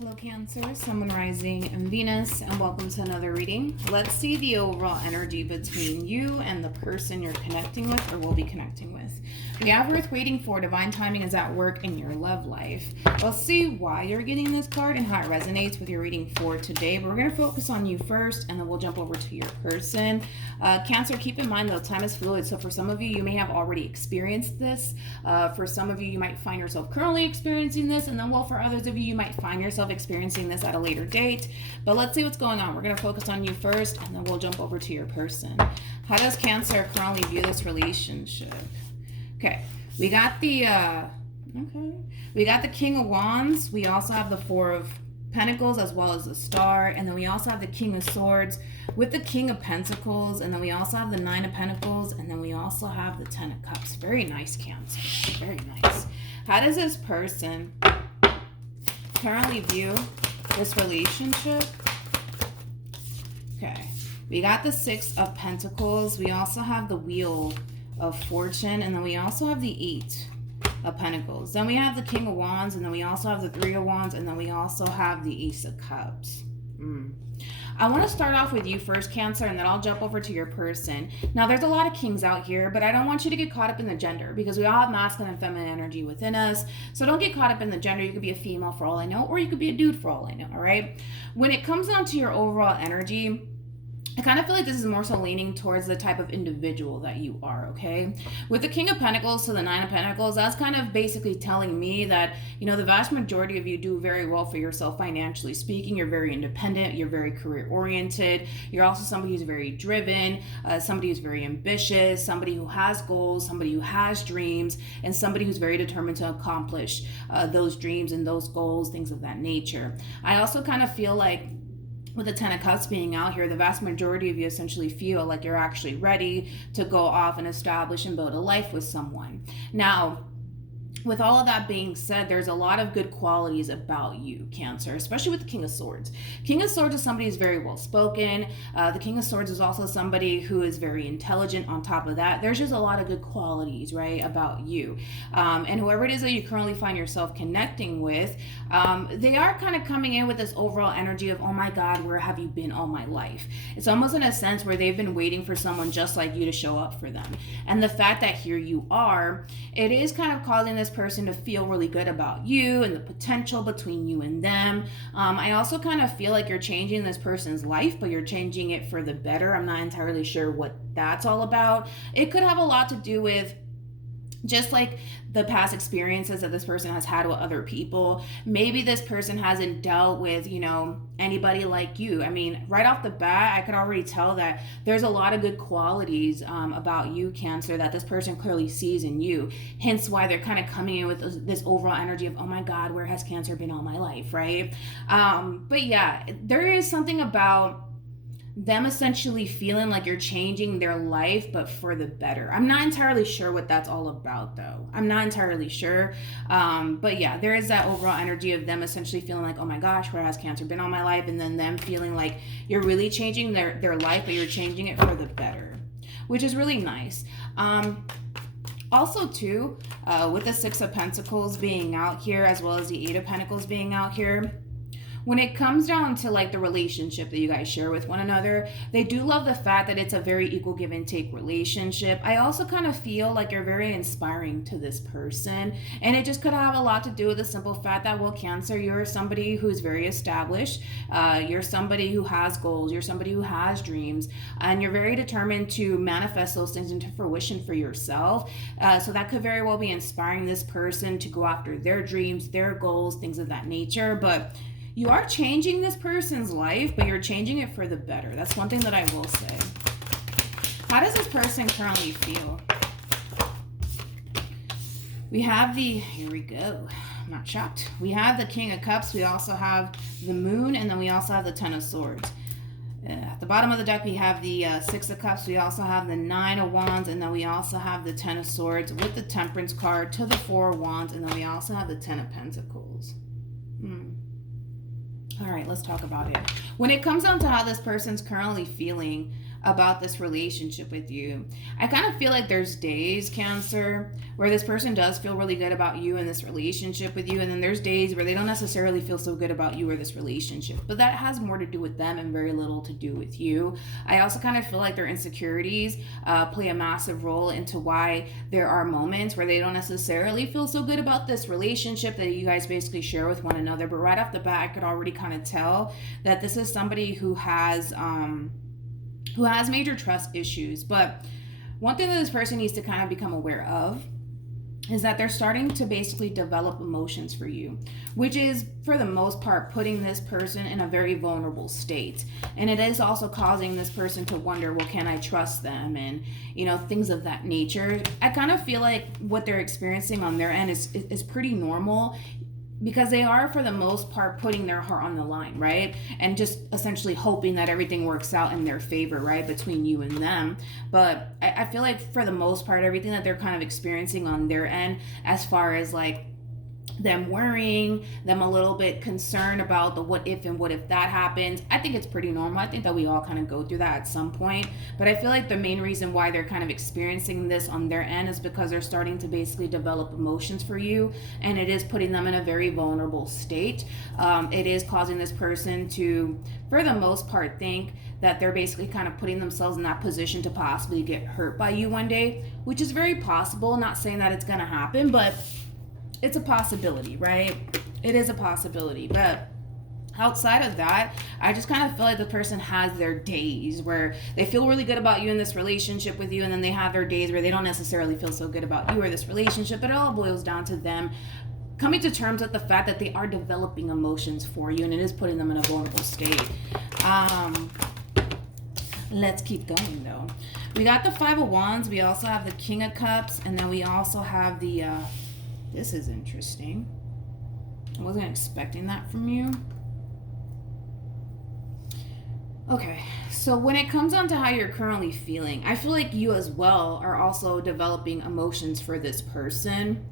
Hello Cancer, Sun, Rising, and Venus, and welcome to another reading. Let's see the overall energy between you and the person you're connecting with or will be connecting with. We have worth waiting for. Divine timing is at work in your love life. We'll see why you're getting this card and how it resonates with your reading for today. But we're going to focus on you first, and then we'll jump over to your person. Cancer, keep in mind though, time is fluid. So for some of you, you may have already experienced this. For some of you, you might find yourself currently experiencing this, and then for others of you, you might find yourself experiencing this at a later date. But let's see what's going on. We're going to focus on you first, and then we'll jump over to your person. How does Cancer currently view this relationship? Okay, we got the King of Wands. We also have the Four of Pentacles as well as the Star, and then we also have the King of Swords with the King of Pentacles, and then we also have the Nine of Pentacles, and then we also have the Ten of Cups. Very nice, Cancer. Very nice. How does this person currently view this relationship? Okay, we got the Six of Pentacles. We also have the Wheel of Fortune, and then we also have the Eight of Pentacles. Then we have the King of Wands, and then we also have the Three of Wands, and then we also have the Ace of Cups. I want to start off with you first, Cancer, and then I'll jump over to your person. Now, there's a lot of kings out here, but I don't want you to get caught up in the gender because we all have masculine and feminine energy within us. So don't get caught up in the gender. You could be a female for all I know, or you could be a dude for all I know, all right? When it comes down to your overall energy, I kind of feel like this is more so leaning towards the type of individual that you are, okay? With the King of Pentacles to the Nine of Pentacles, that's kind of basically telling me that, you know, the vast majority of you do very well for yourself financially speaking. You're very independent. You're very career-oriented. You're also somebody who's very driven, somebody who's very ambitious, somebody who has goals, somebody who has dreams, and somebody who's very determined to accomplish those dreams and those goals, things of that nature. I also kind of feel like with the Ten of Cups being out here, the vast majority of you essentially feel like you're actually ready to go off and establish and build a life with someone. Now, with all of that being said, there's a lot of good qualities about you, Cancer, especially with the King of Swords. King of Swords is somebody who's very well spoken. The King of Swords is also somebody who is very intelligent. On top of that, there's just a lot of good qualities, right, about you. And whoever it is that you currently find yourself connecting with, they are kind of coming in with this overall energy of, oh my God, where have you been all my life? It's almost in a sense where they've been waiting for someone just like you to show up for them. And the fact that here you are, it is kind of causing this person to feel really good about you and the potential between you and them. I also kind of feel like you're changing this person's life, but you're changing it for the better. I'm not entirely sure what that's all about. It could have a lot to do with just like the past experiences that this person has had with other people. Maybe this person hasn't dealt with, you know, anybody like you. I mean, right off the bat, I could already tell that there's a lot of good qualities about you, Cancer, that this person clearly sees in you. Hence why they're kind of coming in with this overall energy of, oh my God, where has Cancer been all my life, right? But yeah, there is something about them essentially feeling like you're changing their life, but for the better. I'm not entirely sure what that's all about, though. I'm not entirely sure. But yeah, there is that overall energy of them essentially feeling like, oh my gosh, where has Cancer been all my life? And then them feeling like you're really changing their life, but you're changing it for the better, which is really nice. Also, too, with the Six of Pentacles being out here, as well as the Eight of Pentacles being out here, when it comes down to like the relationship that you guys share with one another, they do love the fact that it's a very equal give and take relationship. I also kind of feel like you're very inspiring to this person, and it just could have a lot to do with the simple fact that, well, Cancer, you're somebody who's very established. You're somebody who has goals. You're somebody who has dreams, and you're very determined to manifest those things into fruition for yourself. So that could very well be inspiring this person to go after their dreams, their goals, things of that nature. But you are changing this person's life, but you're changing it for the better. That's one thing that I will say. How does this person currently feel? We have here we go. I'm not shocked. We have the King of Cups. We also have the Moon, and then we also have the Ten of Swords. At the bottom of the deck, we have the Six of Cups. We also have the Nine of Wands, and then we also have the Ten of Swords with the Temperance card to the Four of Wands, and then we also have the Ten of Pentacles. All right, let's talk about it. When it comes down to how this person's currently feeling, about this relationship with you. I kind of feel like there's days, Cancer, where this person does feel really good about you and this relationship with you, and then there's days where they don't necessarily feel so good about you or this relationship, but that has more to do with them and very little to do with you. I also kind of feel like their insecurities play a massive role into why there are moments where they don't necessarily feel so good about this relationship that you guys basically share with one another. But right off the bat, I could already kind of tell that this is somebody who has major trust issues. But one thing that this person needs to kind of become aware of is that they're starting to basically develop emotions for you, which is for the most part putting this person in a very vulnerable state. And it is also causing this person to wonder, well, can I trust them? And, things of that nature. I kind of feel like what they're experiencing on their end is pretty normal, because they are, for the most part, putting their heart on the line, right? And just essentially hoping that everything works out in their favor, right, between you and them. But I feel like, for the most part, everything that they're kind of experiencing on their end, as far as like them worrying, them a little bit concerned about the what if and what if that happens, I think it's pretty normal. I think that we all kind of go through that at some point. But I feel like the main reason why they're kind of experiencing this on their end is because they're starting to basically develop emotions for you, and it is putting them in a very vulnerable state. It is causing this person to, for the most part, think that they're basically kind of putting themselves in that position to possibly get hurt by you one day, which is very possible. Not saying that it's going to happen, but it's a possibility, right? It is a possibility. But outside of that, I just kind of feel like the person has their days where they feel really good about you in this relationship with you, and then they have their days where they don't necessarily feel so good about you or this relationship. But it all boils down to them coming to terms with the fact that they are developing emotions for you, and it is putting them in a vulnerable state. Let's keep going, though. We got the Five of Wands. We also have the King of Cups, and then we also have the this is interesting. I wasn't expecting that from you. Okay, so when it comes on to how you're currently feeling, I feel like you as well are also developing emotions for this person.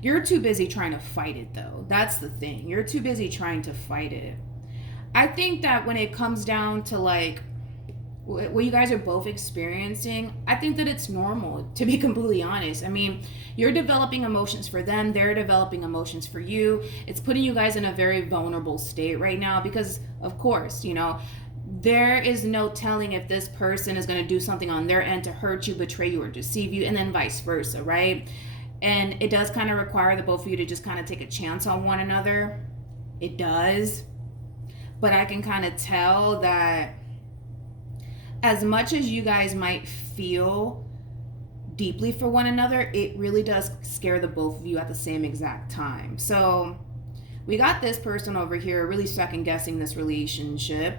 You're too busy trying to fight it, though. That's the thing. You're too busy trying to fight it. I think that when it comes down to like what you guys are both experiencing, I think that it's normal, to be completely honest. I mean, you're developing emotions for them, they're developing emotions for you. It's putting you guys in a very vulnerable state right now because, of course, there is no telling if this person is going to do something on their end to hurt you, betray you, or deceive you, and then vice versa, right? And it does kind of require the both of you to just kind of take a chance on one another. It does. But I can kind of tell that as much as you guys might feel deeply for one another, it really does scare the both of you at the same exact time. So we got this person over here really second guessing this relationship,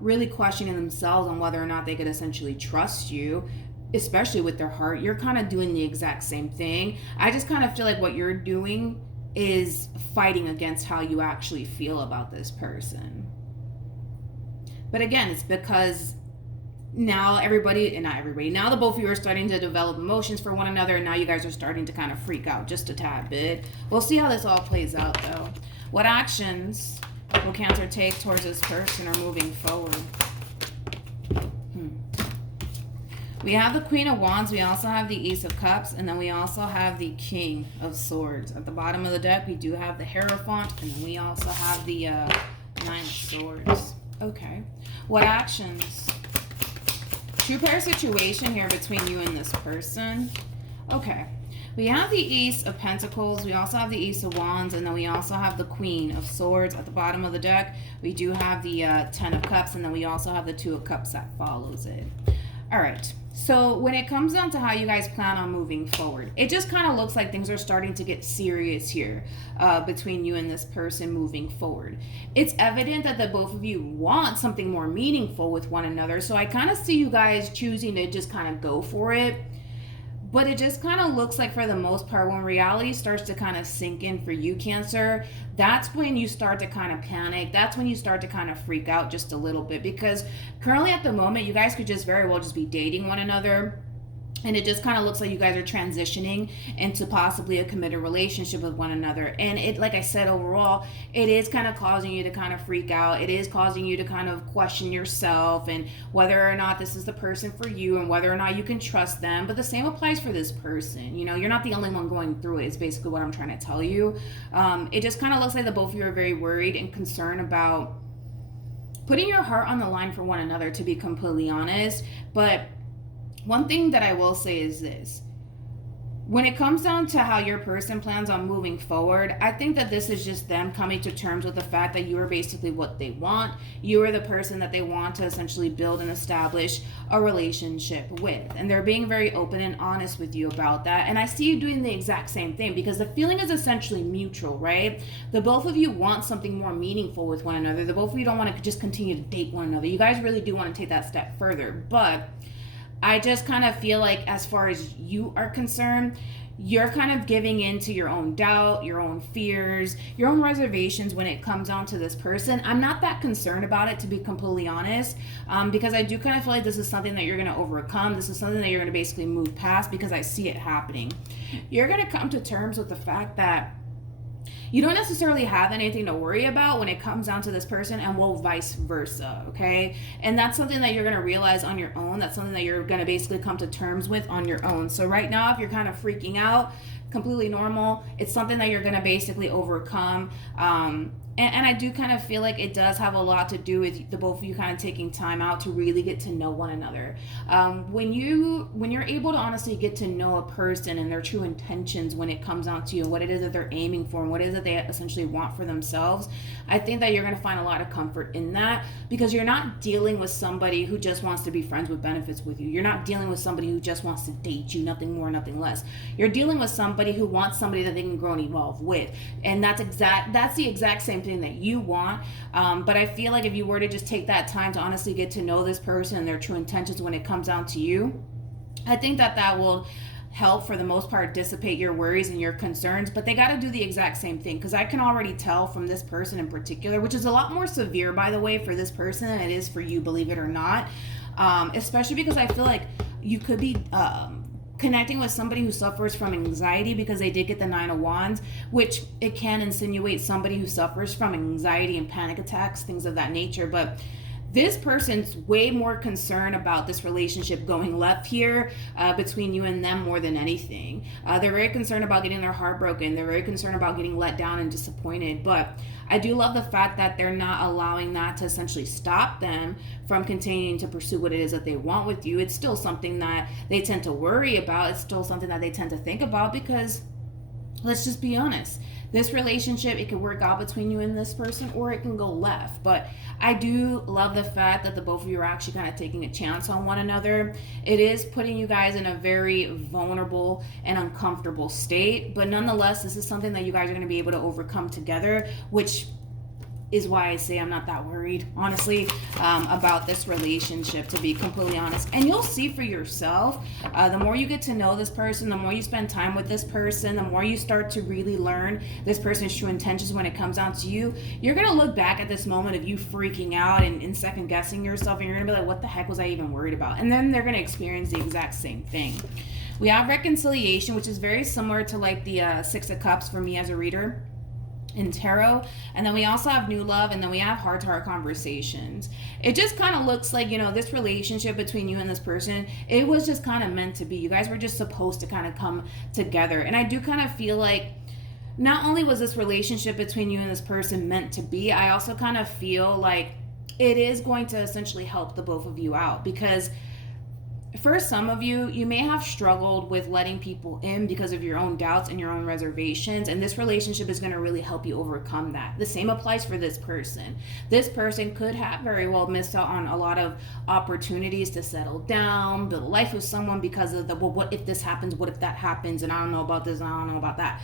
really questioning themselves on whether or not they could essentially trust you, especially with their heart. You're kind of doing the exact same thing. I just kind of feel like what you're doing is fighting against how you actually feel about this person. But again, it's because now now the both of you are starting to develop emotions for one another, and now you guys are starting to kind of freak out just a tad bit. We'll see how this all plays out, though. What actions will Cancer take towards this person or moving forward? We have the Queen of Wands, we also have the Ace of Cups, and then we also have the King of Swords. At the bottom of the deck, we do have the Hierophant, and then we also have the Nine of Swords. Okay. What actions? True pair situation here between you and this person. Okay. We have the Ace of Pentacles, we also have the Ace of Wands, and then we also have the Queen of Swords. At the bottom of the deck, we do have the Ten of Cups, and then we also have the Two of Cups that follows it. All right. So when it comes down to how you guys plan on moving forward, it just kind of looks like things are starting to get serious here between you and this person moving forward. It's evident that the both of you want something more meaningful with one another. So I kind of see you guys choosing to just kind of go for it. But it just kind of looks like, for the most part, when reality starts to kind of sink in for you, Cancer, that's when you start to kind of panic. That's when you start to kind of freak out just a little bit. Because currently at the moment, you guys could just very well just be dating one another. And it just kind of looks like you guys are transitioning into possibly a committed relationship with one another. And it, like I said, overall, it is kind of causing you to kind of freak out. It is causing you to kind of question yourself and whether or not this is the person for you and whether or not you can trust them. But the same applies for this person. You know, you're not the only one going through it, is basically what I'm trying to tell you. It just kind of looks like the both of you are very worried and concerned about putting your heart on the line for one another, to be completely honest. But one thing that I will say is this. When it comes down to how your person plans on moving forward, I think that this is just them coming to terms with the fact that you are basically what they want. You are the person that they want to essentially build and establish a relationship with. And they're being very open and honest with you about that. And I see you doing the exact same thing, because the feeling is essentially mutual, right? The both of you want something more meaningful with one another. The both of you don't want to just continue to date one another. You guys really do want to take that step further. But I just kind of feel like, as far as you are concerned, you're kind of giving in to your own doubt, your own fears, your own reservations when it comes down to this person. I'm not that concerned about it, to be completely honest, because I do kind of feel like this is something that you're going to overcome. This is something that you're going to basically move past, because I see it happening. You're going to come to terms with the fact that you don't necessarily have anything to worry about when it comes down to this person, and well, vice versa, okay? And that's something that you're going to realize on your own. That's something that you're going to basically come to terms with on your own. So right now, if you're kind of freaking out, completely normal. It's something that you're going to basically overcome. And I do kind of feel like it does have a lot to do with the both of you kind of taking time out to really get to know one another. When you're able to honestly get to know a person and their true intentions when it comes down to you, and what it is that they're aiming for and what it is that they essentially want for themselves, I think that you're going to find a lot of comfort in that, because you're not dealing with somebody who just wants to be friends with benefits with you. You're not dealing with somebody who just wants to date you, nothing more, nothing less. You're dealing with somebody who wants somebody that they can grow and evolve with. And that's the exact same thing that you want. But I feel like if you were to just take that time to honestly get to know this person and their true intentions when it comes down to you, I think that will help, for the most part, dissipate your worries and your concerns. But they got to do the exact same thing, because I can already tell from this person in particular, which is a lot more severe, by the way, for this person than it is for you, believe it or not. Especially because I feel like you could be connecting with somebody who suffers from anxiety, because they did get the Nine of Wands, which it can insinuate somebody who suffers from anxiety and panic attacks, things of that nature. But this person's way more concerned about this relationship going left here between you and them more than anything. They're very concerned about getting their heart broken. They're very concerned about getting let down and disappointed. But I do love the fact that they're not allowing that to essentially stop them from continuing to pursue what it is that they want with you. It's still something that they tend to worry about. It's still something that they tend to think about, because let's just be honest. This relationship, it can work out between you and this person, or it can go left. But I do love the fact that the both of you are actually kind of taking a chance on one another. It is putting you guys in a very vulnerable and uncomfortable state. But nonetheless, this is something that you guys are going to be able to overcome together, which is why I say I'm not that worried, honestly, about this relationship, to be completely honest. And you'll see for yourself, the more you get to know this person, the more you spend time with this person, the more you start to really learn this person's true intentions when it comes down to you, you're going to look back at this moment of you freaking out and second guessing yourself, and you're going to be like, what the heck was I even worried about? And then they're going to experience the exact same thing. We have reconciliation, which is very similar to like the Six of Cups for me as a reader in tarot. And then we also have new love, and then we have heart-to-heart conversations. It just kind of looks like, this relationship between you and this person, it was just kind of meant to be. You guys were just supposed to kind of come together. And I do kind of feel like not only was this relationship between you and this person meant to be, I also kind of feel like it is going to essentially help the both of you out, because for some of you, you may have struggled with letting people in because of your own doubts and your own reservations, and this relationship is going to really help you overcome that. The same applies for this person. This person could have very well missed out on a lot of opportunities to settle down, build a life with someone, because of what if this happens, what if that happens, and I don't know about this, and I don't know about that.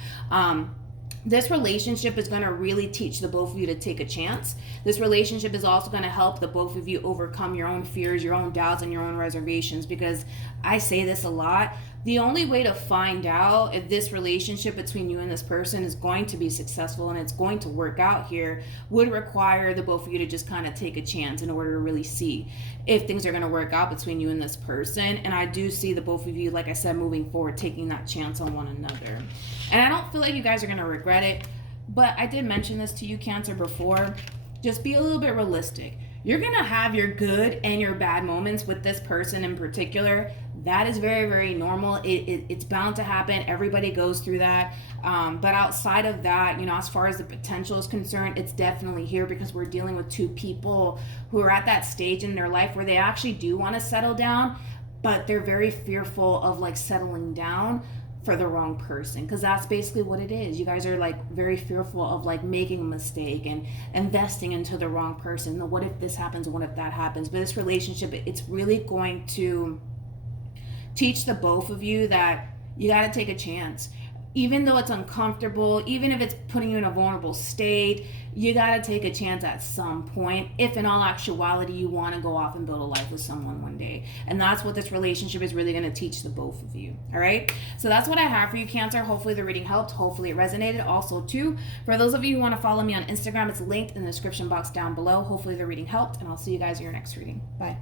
This relationship is going to really teach the both of you to take a chance. This relationship is also going to help the both of you overcome your own fears, your own doubts, and your own reservations, because I say this a lot, The only way to find out if this relationship between you and this person is going to be successful and it's going to work out here would require the both of you to just kind of take a chance in order to really see if things are going to work out between you and this person. And I do see the both of you, like I said, moving forward, taking that chance on one another. And I don't feel like you guys are going to regret it, but I did mention this to you, Cancer, before. Just be a little bit realistic. You're going to have your good and your bad moments with this person in particular. That is very, very normal. It's bound to happen. Everybody goes through that. But outside of that, as far as the potential is concerned, it's definitely here because we're dealing with two people who are at that stage in their life where they actually do want to settle down, but they're very fearful of like settling down for the wrong person, because that's basically what it is. You guys are like very fearful of like making a mistake and investing into the wrong person. What if this happens? What if that happens? But this relationship, it's really going to teach the both of you that you got to take a chance. Even though it's uncomfortable, even if it's putting you in a vulnerable state, you got to take a chance at some point, if in all actuality you want to go off and build a life with someone one day. And that's what this relationship is really going to teach the both of you. All right, so that's what I have for you, Cancer. Hopefully the reading helped. Hopefully it resonated. Also too, for those of you who want to follow me on Instagram, it's linked in the description box down below. Hopefully the reading helped, and I'll see you guys in your next reading. Bye.